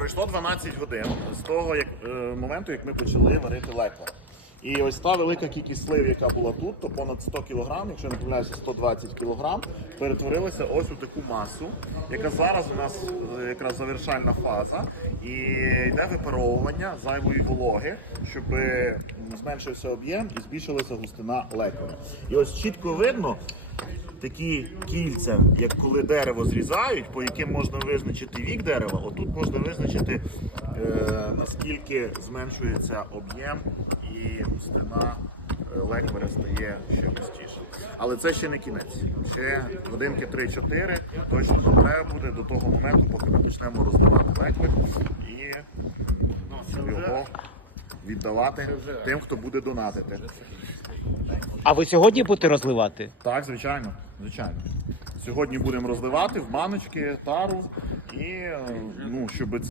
Пройшло 12 годин з того як, е, моменту, як ми почали варити леко. І ось та велика кількість слив, яка була тут, то понад 100 кг, якщо не помиляюся, 120 кг, перетворилася ось у таку масу, яка зараз у нас е, якраз завершальна фаза, і йде випаровування зайвої вологи, щоб зменшився об'єм і збільшилася густина лекора. І ось чітко видно, такі кільця, як коли дерево зрізають, по яким можна визначити вік дерева, отут можна визначити е, наскільки зменшується об'єм і густина е, лекваря стає ще густіше. Але це ще не кінець. Ще годинки 3-4 точно треба буде до того моменту, поки ми почнемо роздавати леквар і його віддавати тим, хто буде донатити. А ви сьогодні будете розливати? Так, звичайно, звичайно. Сьогодні будемо розливати в баночки тару і ну, щоб